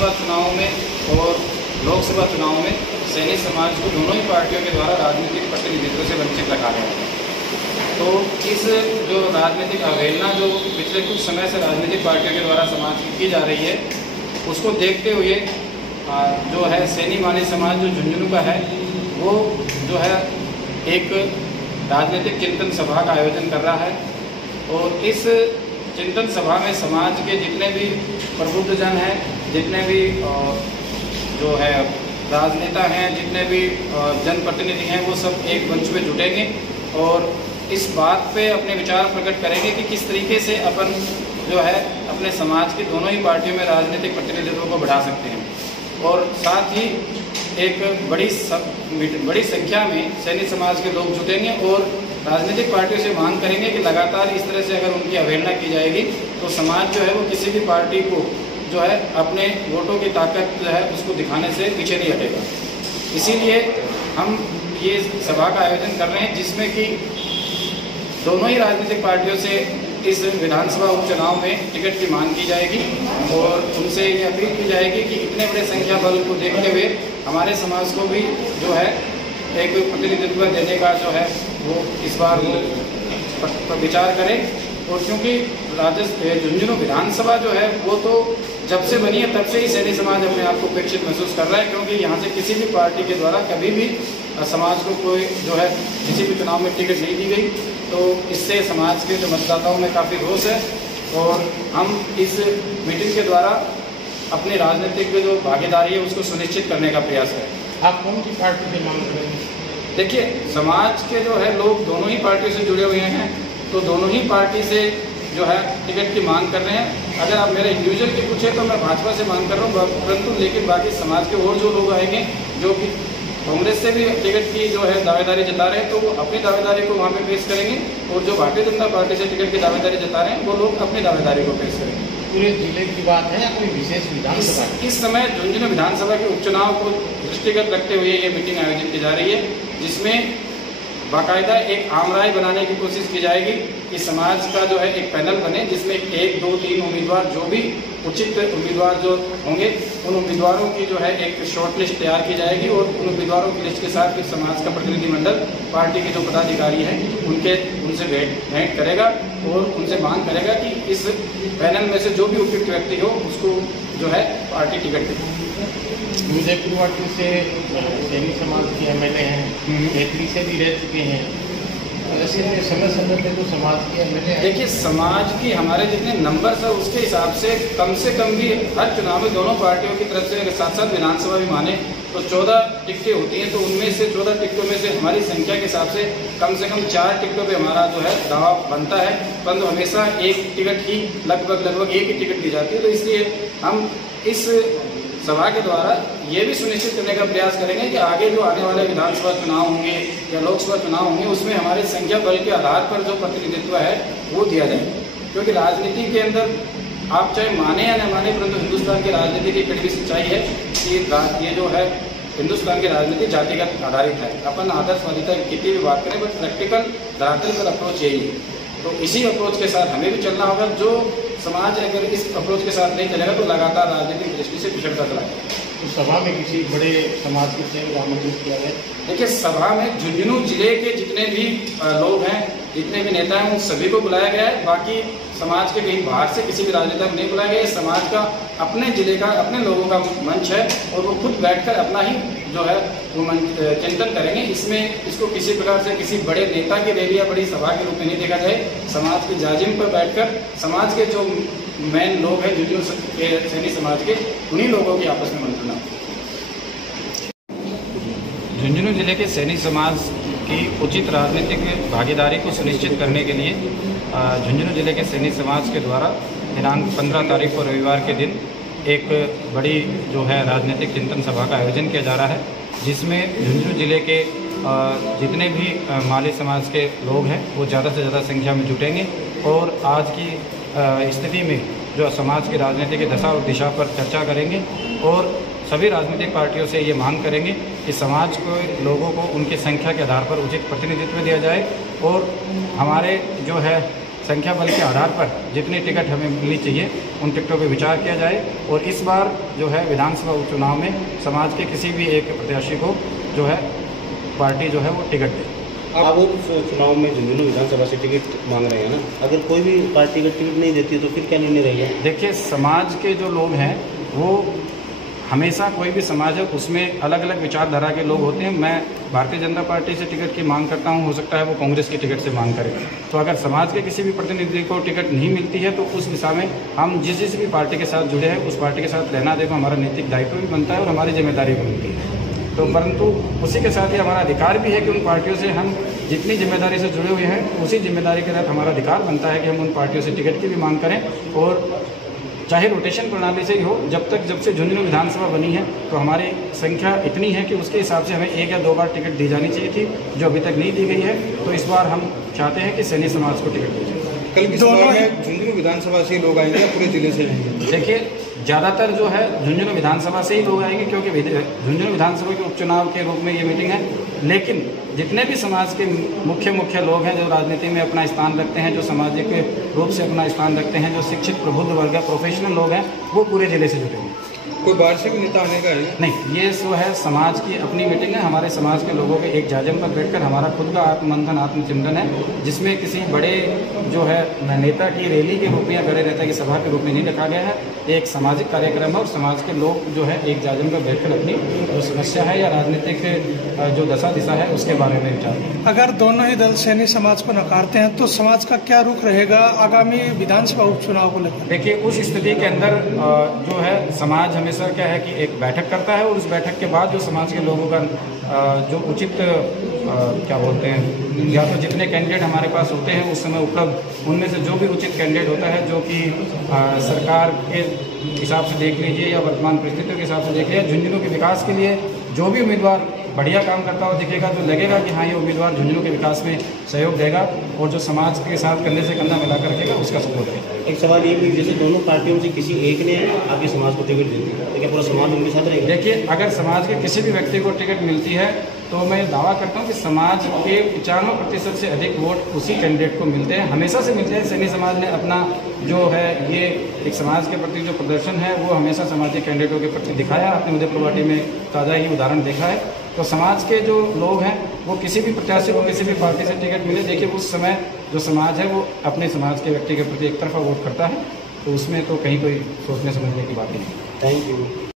विधानसभा चुनाव में और लोकसभा चुनाव में सैनी समाज को दोनों ही पार्टियों के द्वारा राजनीतिक प्रतिनिधित्व से वंचित रखा गया है। तो इस जो राजनीतिक अवहेलना जो पिछले कुछ समय से राजनीतिक पार्टियों के द्वारा समाज की जा रही है, उसको देखते हुए जो है सैनी माली समाज जो झुंझुनू का है, वो जो है एक राजनीतिक चिंतन सभा का आयोजन कर रहा है। और इस चिंतन सभा में समाज के जितने भी प्रबुद्धजन हैं, जितने भी जो है राजनेता हैं, जितने भी जनप्रतिनिधि हैं, वो सब एक मंच पे जुटेंगे और इस बात पे अपने विचार प्रकट करेंगे कि किस तरीके से अपन जो है अपने समाज की दोनों ही पार्टियों में राजनीतिक प्रतिनिधित्व को बढ़ा सकते हैं। और साथ ही एक बड़ी संख्या में सैनी समाज के लोग जुटेंगे और राजनीतिक पार्टियों से मांग करेंगे कि लगातार इस तरह से अगर उनकी अवहेलना की जाएगी तो समाज जो है वो किसी भी पार्टी को जो है अपने वोटों की ताकत जो है उसको दिखाने से पीछे नहीं हटेगा। इसीलिए हम ये सभा का आयोजन कर रहे हैं, जिसमें कि दोनों ही राजनीतिक पार्टियों से इस विधानसभा उपचुनाव में टिकट की मांग की जाएगी और उनसे ये अपील की जाएगी कि इतने बड़े संख्या बल को देखते हुए हमारे समाज को भी जो है एक प्रतिनिधित्व देने का जो है वो इस बार वो विचार करें। और क्योंकि झुंझुनू विधानसभा जो है वो तो जब से बनी है तब से ही सैनी समाज अपने आप को उपेक्षित महसूस कर रहा है, क्योंकि यहाँ से किसी भी पार्टी के द्वारा कभी भी समाज को कोई जो है किसी भी चुनाव में टिकट नहीं दी गई। तो इससे समाज के जो मतदाताओं में काफ़ी रोष है और हम इस मीटिंग के द्वारा अपनी राजनीतिक जो भागीदारी है उसको सुनिश्चित करने का प्रयास करें। आप कौन सी पार्टी से मांग करेंगे? देखिए, समाज के जो है लोग दोनों ही पार्टियों से जुड़े हुए हैं, तो दोनों ही पार्टी से जो है टिकट की मांग कर रहे हैं। अगर आप मेरे इंडिविजुअल की पूछे तो मैं भाजपा से मांग कर रहा हूँ, परंतु लेकिन बाकी समाज के और जो लोग आएंगे जो कि कांग्रेस से भी टिकट की जो है दावेदारी जता रहे हैं, तो वो अपनी दावेदारी को वहाँ पे पेश करेंगे और जो भारतीय जनता पार्टी से टिकट की दावेदारी जता रहे हैं वो लोग अपनी दावेदारी को पेश करेंगे। पूरे जिले की बात है या कोई विशेष विधानसभा? इस समय झुंझुनू विधानसभा के उपचुनाव को दृष्टिगत रखते हुए ये मीटिंग आयोजित की जा रही है, जिसमें बाकायदा एक आम राय बनाने की कोशिश की जाएगी कि समाज का जो है एक पैनल बने, जिसमें 1, 2, 3 उम्मीदवार जो भी उचित उम्मीदवार जो होंगे उन उम्मीदवारों की जो है एक शॉर्ट लिस्ट तैयार की जाएगी और उन उम्मीदवारों की लिस्ट के साथ फिर समाज का प्रतिनिधिमंडल पार्टी के जो पदाधिकारी हैं उनसे भेंट करेगा और उनसे मांग करेगा कि इस पैनल में से जो भी उपयुक्त व्यक्ति हो उसको जो है पार्टी टिकट दे। मुजफ्फरपुर से सैनी समाज के एमएलए हैं, खेतरी से भी रह चुके हैं, ऐसे में समय पे तो समाज के एमएलए हैं। देखिए, समाज की हमारे जितने नंबर्स है उसके हिसाब से कम भी हर चुनाव में दोनों पार्टियों की तरफ से अगर साथ विधानसभा भी माने तो 14 टिकटें होती हैं, तो उनमें से 14 टिकटों में से हमारी संख्या के हिसाब से कम 4 टिकटों पे हमारा जो है दावा बनता है, परंतु हमेशा एक टिकट ही लगभग एक ही टिकट दी जाती है। तो इसलिए हम इस सभा के द्वारा ये भी सुनिश्चित करने का प्रयास करेंगे कि आगे जो आने वाले विधानसभा चुनाव होंगे या लोकसभा चुनाव होंगे उसमें हमारे संख्या बल के आधार पर जो प्रतिनिधित्व है वो दिया जाए। क्योंकि राजनीति के अंदर आप चाहे माने या न माने, परंतु हिंदुस्तान की राजनीति की कड़वी सच्चाई है कि ये जो है हिंदुस्तान की राजनीति जातिगत आधारित है। अपन आदर्शवादिता की कितनी भी बात करें, बट प्रैक्टिकल धरातल पर अप्रोच यही है। तो इसी अप्रोच के साथ हमें भी चलना होगा। जो समाज अगर इस अप्रोच के साथ नहीं चलेगा तो लगातार राजनीतिक दृष्टि से पिछड़ता चला जाएगा। तो सभा में किसी बड़े समाज के सेवक आमंत्रित किया गया? देखिए, सभा में झुंझुनू जिले के जितने भी लोग हैं, जितने भी नेता हैं, उन सभी को बुलाया गया है। बाकी समाज के कहीं बाहर से किसी भी राजनेता को नहीं बुलाया गया है। समाज का अपने जिले का अपने लोगों का मंच है और वो खुद बैठकर अपना ही जो है वो चिंतन करेंगे। इसमें इसको किसी प्रकार से किसी बड़े नेता की रैली या बड़ी सभा के रूप में नहीं देखा जाए। समाज की जाजिम पर बैठकर समाज के जो मेन लोग हैं झुंझुनू के सैनी समाज के, उन्हीं लोगों की आपस में मंत्रणा। झुंझुनू जिले के सैनी समाज की उचित राजनीतिक भागीदारी को सुनिश्चित करने के लिए झुंझुनू जिले के सैनी समाज के द्वारा दिनांक 15 तारीख को रविवार के दिन एक बड़ी जो है राजनीतिक चिंतन सभा का आयोजन किया जा रहा है, जिसमें झुंझुनू जिले के जितने भी माली समाज के लोग हैं वो ज़्यादा से ज़्यादा संख्या में जुटेंगे और आज की स्थिति में जो समाज की राजनीति की दशा और दिशा पर चर्चा करेंगे और सभी राजनीतिक पार्टियों से ये मांग करेंगे कि समाज को लोगों को उनकी संख्या के आधार पर उचित प्रतिनिधित्व दिया जाए और हमारे जो है संख्या बल के आधार पर जितनी टिकट हमें मिलनी चाहिए उन टिकटों पर विचार किया जाए और इस बार जो है विधानसभा उपचुनाव में समाज के किसी भी एक प्रत्याशी को जो है पार्टी जो है वो टिकट दे। आप चुनाव में झुंझुनू विधानसभा से टिकट मांग रहे हैं ना, अगर कोई भी पार्टी का टिकट नहीं देती है तो फिर क्या निर्णय रहेगा? देखिए, समाज के जो लोग हैं वो हमेशा, कोई भी समाज है उसमें अलग अलग विचारधारा के लोग होते हैं। मैं भारतीय जनता पार्टी से टिकट की मांग करता हूं, हो सकता है वो कांग्रेस की टिकट से मांग करे। तो अगर समाज के किसी भी प्रतिनिधि को टिकट नहीं मिलती है तो उस दिशा में हम जिस भी पार्टी के साथ जुड़े हैं उस पार्टी के साथ रहना देखो हमारा नैतिक दायित्व भी बनता है और हमारी जिम्मेदारी भी बनती है। तो परंतु उसी के साथ ही हमारा अधिकार भी है कि उन पार्टियों से हम जितनी जिम्मेदारी से जुड़े हुए हैं उसी जिम्मेदारी के तहत हमारा अधिकार बनता है कि हम उन पार्टियों से टिकट की भी मांग करें। और चाहे रोटेशन प्रणाली से ही हो, जब से झुंझुनू विधानसभा बनी है तो हमारी संख्या इतनी है कि उसके हिसाब से हमें 1 या 2 बार टिकट दी जानी चाहिए थी, जो अभी तक नहीं दी गई है। तो इस बार हम चाहते हैं कि सैनी समाज को टिकट दी जाए। कल की सभा में झुंझुनू विधानसभा से लोग आएंगे या पूरे जिले से आएंगे? देखिए, ज़्यादातर जो है झुंझुनू विधानसभा से ही लोग आएंगे क्योंकि झुंझुनू विधानसभा के उपचुनाव के रूप में ये मीटिंग है। लेकिन जितने भी समाज के मुख्य लोग हैं जो राजनीति में अपना स्थान रखते हैं, जो सामाजिक रूप से अपना स्थान रखते हैं, जो शिक्षित प्रबुद्ध वर्ग है, प्रोफेशनल लोग हैं, वो पूरे जिले से जुटे हैं। कोई बाहर से भी नेता आने का है? नहीं, ये जो है समाज की अपनी मीटिंग है। हमारे समाज के लोगों के एक जाजम पर बैठकर हमारा खुद का आत्ममंथन, आत्मचिंतन है, जिसमें किसी बड़े जो है नेता की रैली के रूप में या बड़े नेता की सभा के रूप में नहीं रखा गया है। एक सामाजिक कार्यक्रम है और समाज के लोग जो है एक जाजम पर बैठकर अपनी जो समस्या है या राजनीतिक जो दशा दिशा है उसके बारे में विचार। अगर दोनों ही दल सैनी समाज को नकारते हैं तो समाज का क्या रुख रहेगा आगामी विधानसभा उपचुनाव को लेकर? देखिए, उस स्थिति के अंदर जो है समाज हमेशा क्या है कि एक बैठक करता है और उस बैठक के बाद जो समाज के लोगों का जो उचित क्या बोलते हैं, या तो जितने कैंडिडेट हमारे पास होते हैं उस समय उपलब्ध, उनमें से जो भी उचित कैंडिडेट होता है जो कि सरकार के हिसाब से देख लीजिए या वर्तमान परिस्थितियों के हिसाब से देख लीजिए, झुंझुनू के विकास के लिए जो भी उम्मीदवार बढ़िया काम करता हुआ दिखेगा, जो लगेगा कि हाँ ये उम्मीदवार झुंझुनू के विकास में सहयोग देगा और जो समाज के साथ कंधे से कंधा मिलाकर रखेगा उसका सपोर्ट करेगा। एक सवाल ये भी, जैसे दोनों पार्टियों में से किसी एक ने आपके समाज को टिकट दी तो क्या पूरा समाज उनके साथ रहेगा? देखिए, अगर समाज के किसी भी व्यक्ति को टिकट मिलती है तो मैं दावा करता हूं कि समाज के 95% से अधिक वोट उसी कैंडिडेट को मिलते हैं, हमेशा से मिलते हैं। सैनी समाज ने अपना जो है ये एक समाज के प्रति जो प्रदर्शन है वो हमेशा सामाजिक कैंडिडेटों के प्रति दिखाया। आपने उदयपुर वाटी में ताज़ा ही उदाहरण देखा है। तो समाज के जो लोग हैं वो किसी भी प्रत्याशी को किसी भी पार्टी से टिकट मिले, देखिए उस समय जो समाज है वो अपने समाज के व्यक्ति के प्रति एक तरफा वोट करता है, तो उसमें तो कहीं कोई सोचने समझने की बात नहीं है। Thank you.